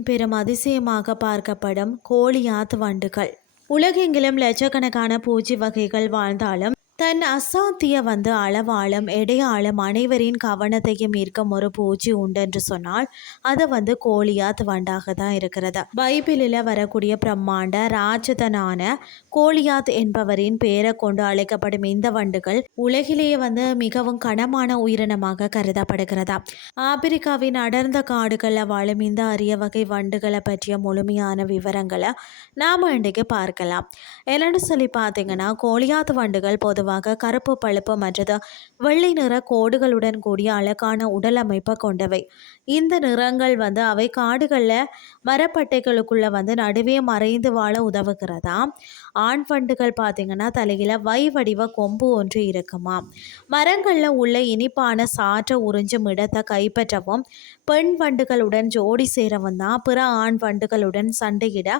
ஆபிரிக்காவின் பெரும் அதிசயமாக பார்க்கப்படும் கோலியாத் வண்டுகள். உலகெங்கிலும் லட்சக்கணக்கான பூச்சி வகைகள் வாழ்ந்தாலும் தன் அசாத்திய அளவாலும் எடையாலும் அனைவரின் கவனத்தையும் ஈர்க்கும் ஒரு பூச்சி உண்டென்று சொன்னால் அது கோலியாத் வண்டாக தான் இருக்கிறது. பைபிளில் வரக்கூடிய பிரம்மாண்ட ராட்சதனான கோலியாத் என்பவரின் பெயரை கொண்டு அழைக்கப்படும் இந்த வண்டுகள் உலகிலேயே மிகவும் கனமான உயிரினமாக கருதப்படுகிறதா. ஆப்பிரிக்காவின் அடர்ந்த காடுகளில் வாழும் இந்த அரிய வகை வண்டுகளை பற்றிய முழுமையான விவரங்களை நாம் இன்றைக்கு பார்க்கலாம். என்னென்னு சொல்லி பார்த்தீங்கன்னா, கோலியாத் வண்டுகள் பொதுவாக கருப்பு பழுப்பு மற்றது வெள்ளை நிற கோடுகளுடன் கூடிய அழகான உடல் அமைப்பை கொண்டவை. இந்த நிறங்கள் அவை காடுகளில் மரப்பட்டைகளுக்குள்ள நடுவே மறைந்து வாழ உதவுகிறதா. ஆண் வண்டுகள் பார்த்தீங்கன்னா தலையில வடிவ கொம்பு ஒன்று இருக்குமா. மரங்களில் உள்ள இனிப்பான சாற்ற உறிஞ்சும் இடத்தை கைப்பற்றவும் பெண் வண்டுகளுடன் ஜோடி சேரவும் தான் பிற ஆண் வண்டுகளுடன் சண்டையிட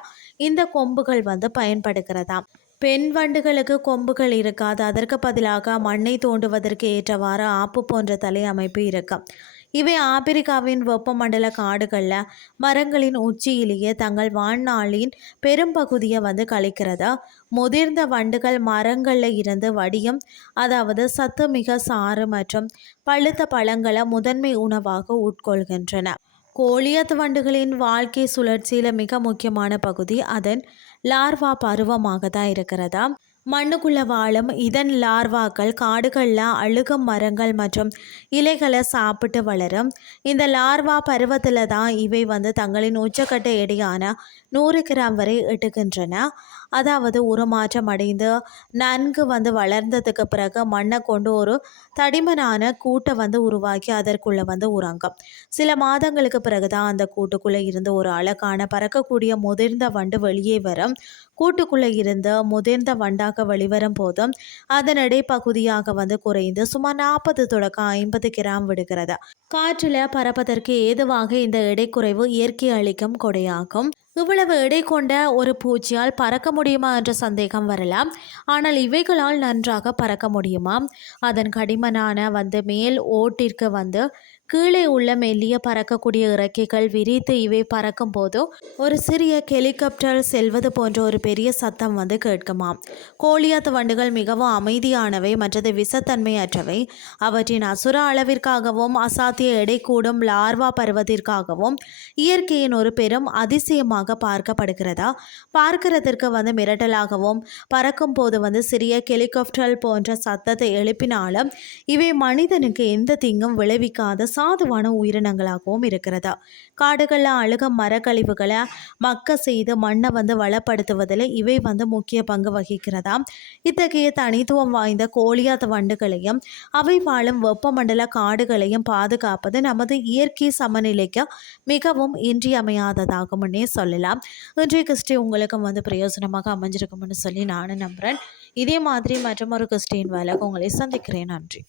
இந்த கொம்புகள் பயன்படுகிறதா. பெண் வண்டுகளுக்கு கொம்புகள் இருக்காது. அதற்கு பதிலாக மண்ணை தோண்டுவதற்கு ஏற்றவாறு ஆப்பு போன்ற தலை அமைப்பு இருக்கும். இவை ஆப்பிரிக்காவின் வெப்பமண்டல காடுகளில் மரங்களின் உச்சியிலேயே தங்கள் வாழ்நாளின் பெரும்பகுதியை கழிக்கிறதா. முதிர்ந்த வண்டுகள் மரங்களில் இருந்து வடியும் அதாவது சத்து மிக சாறு மற்றும் பழுத்த பழங்களை முதன்மை உணவாக உட்கொள்கின்றன. கோலியாத் வண்டுகளின் வாழ்க்கை சுழற்சியில் மிக முக்கியமான பகுதி அதன் லார்வா பருவமாக தான் இருக்கிறதா. மண்ணுக்குள்ள வாழும் இதன் லார்வாக்கள் காடுகளில் அழுகும் மரங்கள் மற்றும் இலைகளை சாப்பிட்டு வளரும். இந்த லார்வா பருவத்தில் தான் இவை தங்களின் உச்சக்கட்ட எடையான 100 கிராம் வரை எட்டுகின்றன. அதாவது உருமாற்றம் அடைந்து நன்கு வளர்ந்ததுக்கு பிறகு மண்ணை கொண்டு ஒரு தடிமனான கூட்டை உருவாக்கி அதற்குள்ள உறங்கும். சில மாதங்களுக்கு பிறகுதான் அந்த கூட்டுக்குள்ளே இருந்து ஒரு அழகான பறக்கக்கூடிய முதிர்ந்த வண்டு வெளியே வரும். கூட்டுக்குள்ளே இருந்து முதிர்ந்த வண்டாக வெளிவரும் போதும் அதன் இடைப்பகுதியாக குறைந்து சுமார் 40 தொடக்கம் 50 கிராம் விடுகிறது. காற்றில் பறப்பதற்கு ஏதுவாக இந்த எடை குறைவு இயற்கை அளிக்கும் கொடையாகும். இவ்வளவு எடை கொண்ட ஒரு பூச்சியால் பறக்க முடியுமா என்ற சந்தேகம் வரலாம். ஆனால் இவைகளால் நன்றாக பறக்க முடியுமா. அதன் கடிமனான மேல் ஓட்டிற்கு கீழே உள்ள மெல்லிய பறக்கக்கூடிய இறக்கைகள் விரித்து இவை பறக்கும் போது ஒரு சிறிய ஹெலிகாப்டர் செல்வது போன்ற ஒரு பெரிய சத்தம் கேட்குமாம். கோலியாத் வண்டுகள் மிகவும் அமைதியானவை மற்றது விஷத்தன்மையற்றவை. அவற்றின் அசுர அளவிற்காகவும் அசாத்திய எடை கூடும் லார்வா பருவத்திற்காகவும் இயற்கையின் ஒரு பெரும் அதிசயமாக பார்க்கப்படுகிறதா. பார்க்கிறதற்கு மிரட்டலாகவும் பறக்கும் போது சிறிய ஹெலிகாப்டர் போன்ற சத்தத்தை எழுப்பினாலும் இவை மனிதனுக்கு எந்த தீங்கும் விளைவிக்காத சாதுவான உயிரினங்களாகவும் இருக்கிறதா. காடுகளில் அழுகும் மரக்கழிவுகளை மக்க செய்து மண்ணை வளப்படுத்துவதில் இவை முக்கிய பங்கு வகிக்கிறதா. இத்தகைய தனித்துவம் வாய்ந்த கோலியாத் வண்டுகளையும் அவை வாழும் வெப்பமண்டல காடுகளையும் பாதுகாப்பது நமது இயற்கை சமநிலைக்கு மிகவும் இன்றியமையாததாகும்னே சொல்லலாம். இன்றைய கிறிஸ்டி உங்களுக்கும் பிரயோஜனமாக அமைஞ்சிருக்கும்னு சொல்லி நானும் நம்புகிறேன். இதே மாதிரி மற்றொரு கிறிஸ்டின் வேலைக்கு உங்களை சந்திக்கிறேன். நன்றி.